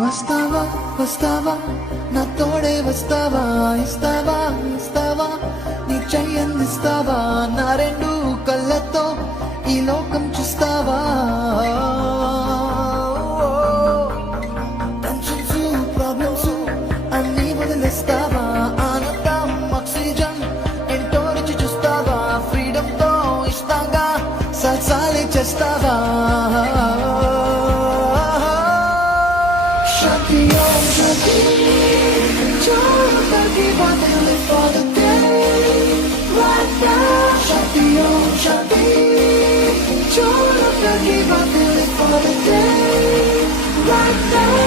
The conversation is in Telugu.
వస్తావా వస్తావా నా తోడే వస్తావా ఇస్తావా ఇస్తావా నీ చెయ్యందిస్తావా నా రెండు కళ్ళతో ఈ లోకం చూస్తావా టెన్షన్స్ ప్రాబ్లమ్స్ అన్నీ వదిలేస్తావా ఆనందం ఆక్సిజన్ ఎంతో రుచి చూస్తావా ఫ్రీడమ్ తో ఇస్తాగా సల్సాలే చేస్తావా Shanti Om Shanti, Chora karke baatein live for the day, right now. Shanti Om Shanti, Chora karke baatein live for the day, right now.